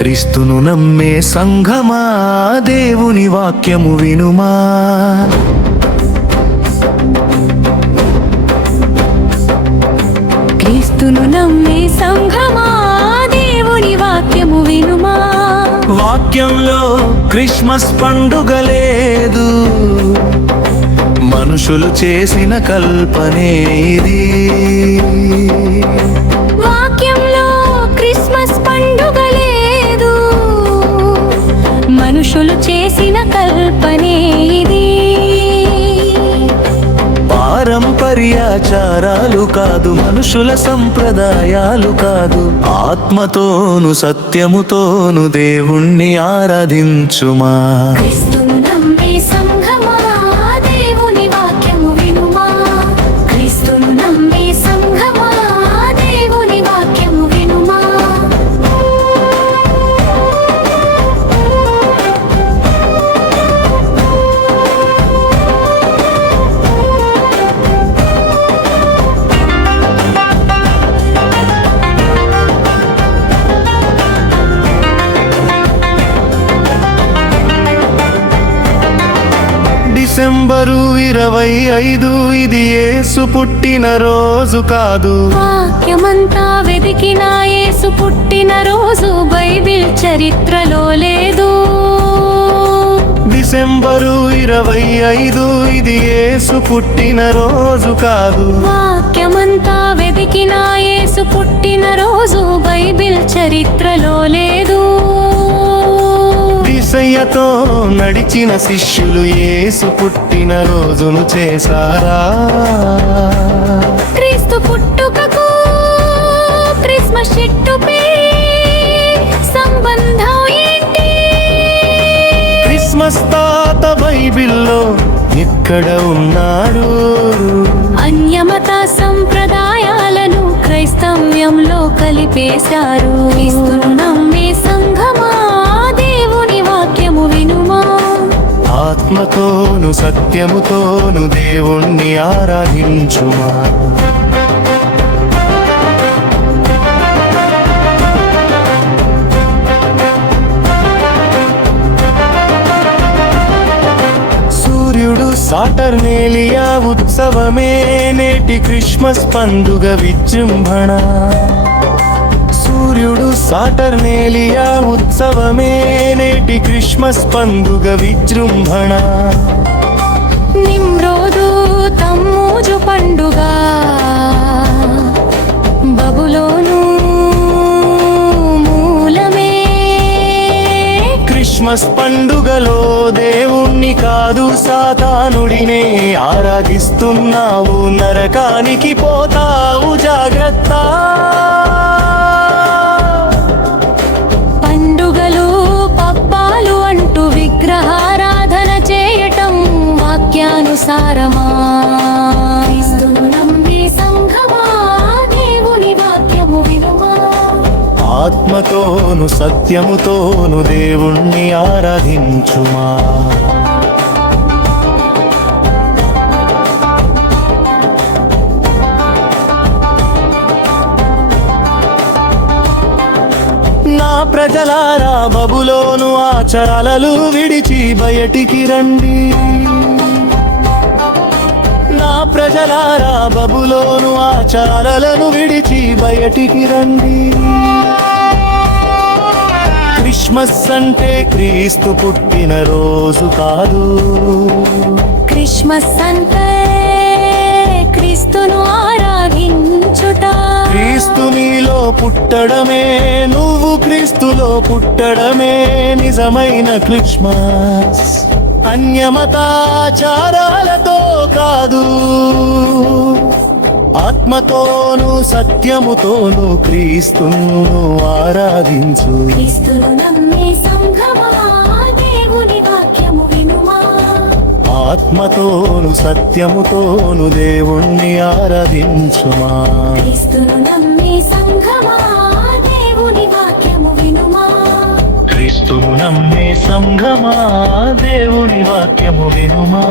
క్రీస్తును నమ్మే సంఘమా దేవుని వాక్యము వినుమా. క్రీస్తును నమ్మే సంఘమా దేవుని వాక్యము వినుమా. వాక్యంలో క్రిస్మస్ పండుగ లేదు. మనుషులు చేసిన కల్పనే ఇది. పారంపర్యాచారాలు కాదు మనుషుల సంప్రదాయాలు కాదు. ఆత్మతోను సత్యముతోను దేవుణ్ణి ఆరాధించుమా. డిసెంబరు ఇరవై ఐదు ఇది యేసు పుట్టిన రోజు కాదు. వాక్యమంతా వెతికిన యేసు పుట్టిన రోజు బైబిల్ చరిత్రలో లేదు. డిసెంబరు ఇరవై ఐదు ఇది యేసు పుట్టిన రోజు కాదు. వాక్యమంతా వెతికిన యేసు పుట్టిన రోజు బైబిల్ చరిత్రలో లేదు. దిశయ్యతో నడిచిన శిష్యులు యేసు పుట్టిన రోజును చేశారా? క్రీస్తు పుట్టుకకు క్రిస్మస్ చెట్టుపై సంబంధం ఏంటి? క్రిస్మస్ తాత బైబిల్లో ఎక్కడ ఉన్నాడు? అన్యమత సంప్రదాయాలను క్రైస్తవ్యంలో కలిపేశారు. క్రీస్తును ఆత్మతోను సత్యముతోను దేవుణ్ణి ఆరాధించుమా? సూర్యుడు సాటర్నేలియా ఉత్సవమే నేటి క్రిస్మస్ పండుగ విజృంభణ. సూర్యుడు సాటర్నేలియా ఉత్సవమే నేటి క్రిస్మస్ పండుగ విజృంభణ. నిమ్రోదు తమ్మూజు పండుగ. బబులోను మూలమే. క్రిస్మస్ పండుగలో దేవుణ్ణి కాదు సాతానుడినే ఆరాధిస్తున్నావు నరకానికి పోతావు జాగ్రత్త. ఆత్మతోను సత్యముతోను దేవుణ్ణి ఆరాధించుమా. నా ప్రజలారా బబులోను ఆచరాలలు విడిచి బయటికి రండి. నా ప్రజలారా బబులోను ఆచారాలను విడిచి బయటికి రండి. క్రిస్మస్ అంటే క్రీస్తు పుట్టిన రోజు కాదు. క్రిస్మస్ అంటే క్రీస్తును ఆరాధించుట. క్రీస్తు నీలో పుట్టడమే నువ్వు క్రీస్తులో పుట్టడమే నిజమైన క్రిస్మస్. అన్యమతాచారాలతో కాదు. ఆత్మతోను సత్యముతోను క్రీస్తును ఆరాధించు. క్రీస్తును ఆత్మతోను సత్యముతోను దేవుణ్ణి ఆరాధించుమా. క్రీస్తును నమ్మే సంఘమా దేవుని వాక్యము వినుమా. క్రీస్తును నమ్మే సంఘమా దేవుని వాక్యము వినుమా.